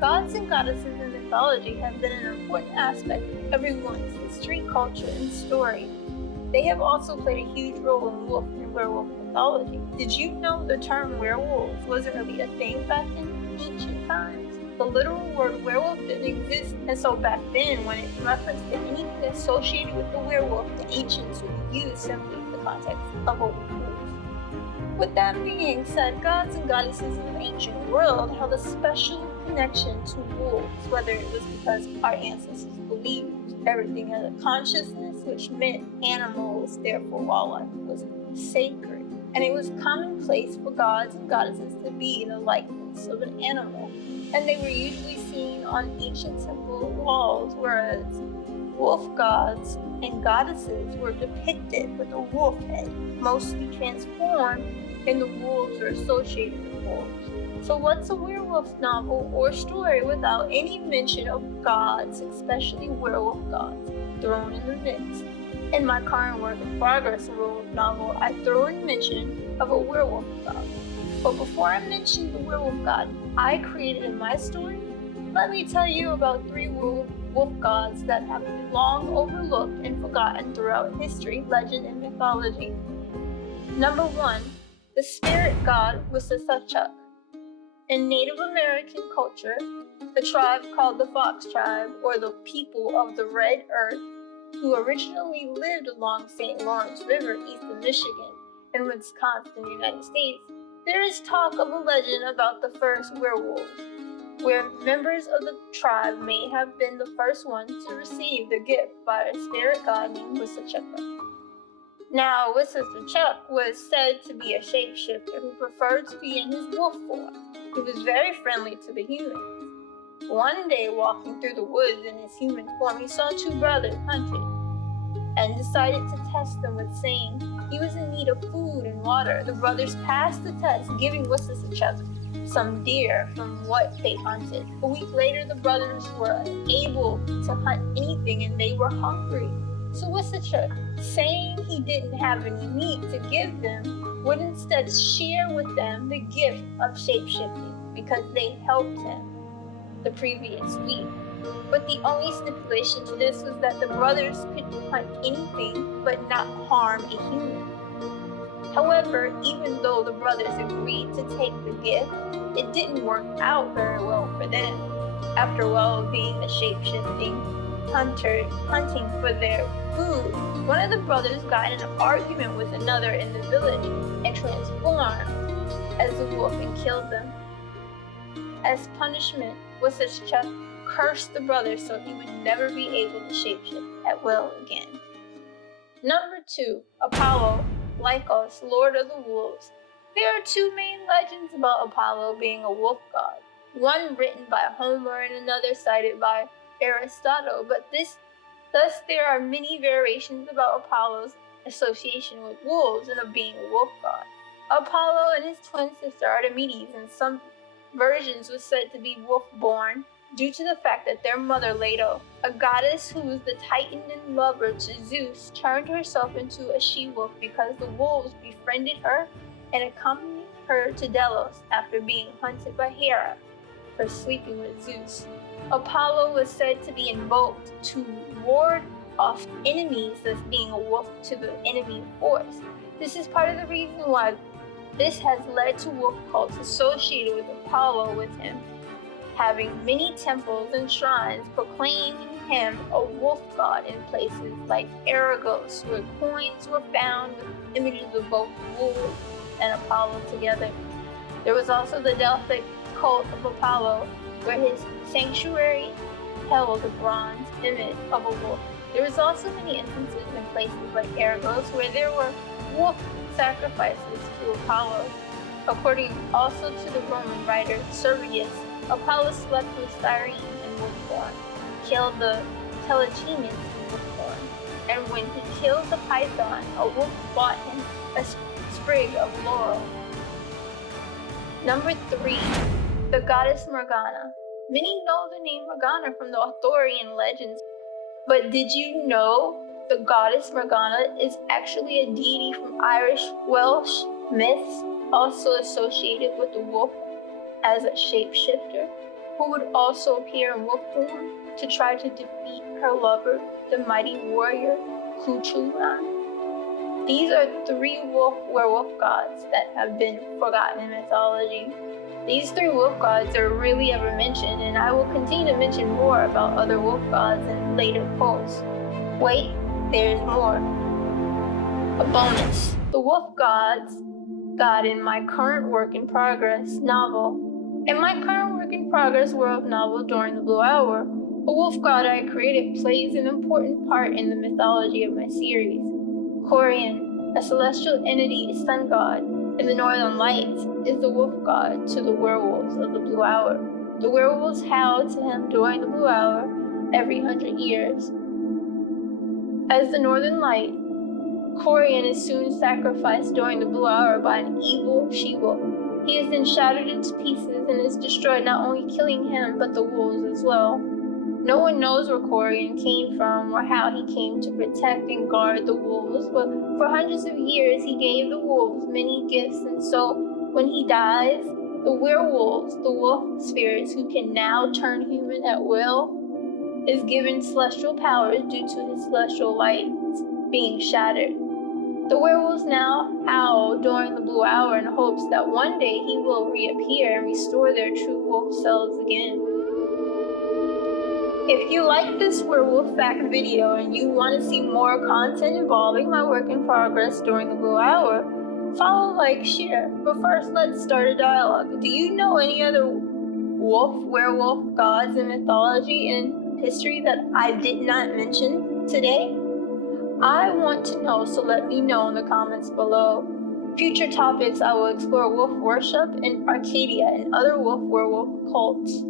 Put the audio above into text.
Gods and goddesses in mythology have been an important aspect of everyone's history, culture, and story. They have also played a huge role in wolf and werewolf mythology. Did you know the term werewolf wasn't really a thing back in ancient times? The literal word werewolf didn't exist, and so back then, when it referenced to anything associated with the werewolf, the ancients would use simply the context of a wolf. With that being said, gods and goddesses in the ancient world held a special connection to wolves, whether it was because our ancestors believed everything had a consciousness, which meant animals, therefore wildlife, was sacred. And it was commonplace for gods and goddesses to be the likeness of an animal, and they were usually seen on ancient temple walls, whereas wolf gods and goddesses were depicted with a wolf head, mostly transformed, and the wolves are associated with wolves. So what's a werewolf novel or story without any mention of gods, especially werewolf gods, thrown in the mix? In my current work in progress werewolf novel, I throw in mention of a werewolf god. But before I mention the werewolf god I created in my story, let me tell you about 3 wolf gods that have been long overlooked and forgotten throughout history, legend, and mythology. Number 1, the spirit god Wisakachek. In Native American culture, the tribe called the Fox tribe, or the people of the Red Earth, who originally lived along St. Lawrence River east of Michigan and Wisconsin, United States, there is talk of a legend about the first werewolves, where members of the tribe may have been the first ones to receive the gift by a spirit god named Wisakachek. Now, Wisakachek was said to be a shapeshifter who preferred to be in his wolf form. He was very friendly to the humans. One day, walking through the woods in his human form, he saw 2 brothers hunting and decided to test them with saying he was in need of food and water. The brothers passed the test, giving Wisakachek some deer from what they hunted. A week later, the brothers were unable to hunt anything and they were hungry. So Wisakachek, saying he didn't have any meat to give them, would instead share with them the gift of shapeshifting because they helped him the previous week. But the only stipulation to this was that the brothers could hunt anything but not harm a human. However, even though the brothers agreed to take the gift, it didn't work out very well for them. After a while of being a shape-shifting hunter hunting for their food, one of the brothers got in an argument with another in the village and transformed as a wolf and killed them. As punishment, Wisakachek cursed the brothers so he would never be able to shapeshift at will again. Number 2, Apollo Lykaios, Lord of the Wolves. There are 2 main legends about Apollo being a wolf god, one written by Homer and another cited by Aristotle, but thus there are many variations about Apollo's association with wolves and of being a wolf god. Apollo and his twin sister Artemis in some versions was said to be wolf-born due to the fact that their mother Leto, a goddess who was the titan and lover to Zeus, turned herself into a she-wolf because the wolves befriended her and accompanied her to Delos after being hunted by Hera for sleeping with Zeus. Apollo was said to be invoked to ward off enemies, thus being a wolf to the enemy force. This is part of the reason why this has led to wolf cults associated with Apollo, with him having many temples and shrines proclaiming him a wolf god in places like Argos, where coins were found with images of both wolves and Apollo together. There was also the Delphic cult of Apollo, where his sanctuary held a bronze image of a wolf. There was also many instances in places like Argos where there were wolf sacrifices to Apollo. According also to the Roman writer Servius, Apollo slept with Cyrene in wolf form, killed the Telegenes in wolf form, and when he killed the python, a wolf brought him a sprig of laurel. Number 3, the Goddess Morgana. Many know the name Morgana from the Arthurian legends, but did you know the Goddess Morgana is actually a deity from Irish Welsh myths, also associated with the wolf as a shapeshifter? who would also appear in wolf form to try to defeat her lover, the mighty warrior Kuchulan. These are 3 werewolf gods that have been forgotten in mythology. These 3 wolf gods are rarely ever mentioned, and I will continue to mention more about other wolf gods in later posts. Wait, there's more. A bonus. The wolf gods god in my current work in progress novel. In my current work in progress world novel During the Blue Hour, a wolf god I created plays an important part in the mythology of my series. Corian, a celestial entity sun god in the Northern Lights, is the wolf god to the werewolves of the Blue Hour. The werewolves howl to him during the Blue Hour every 100 years. As the Northern Light, Corian is soon sacrificed during the Blue Hour by an evil she-wolf. He is then shattered into pieces and is destroyed, not only killing him, but the wolves as well. No one knows where Corian came from or how he came to protect and guard the wolves, but for hundreds of years he gave the wolves many gifts, and so when he dies, the werewolves, the wolf spirits who can now turn human at will, is given celestial powers due to his celestial lights being shattered. The werewolves now howl during the Blue Hour in hopes that one day he will reappear and restore their true wolf selves again. If you like this werewolf fact video and you want to see more content involving my work in progress during the Blue Hour, follow, like, share. But first, let's start a dialogue. Do you know any other werewolf gods in mythology and history that I did not mention today? I want to know, so let me know in the comments below. Future topics, I will explore wolf worship in Arcadia and other werewolf cults.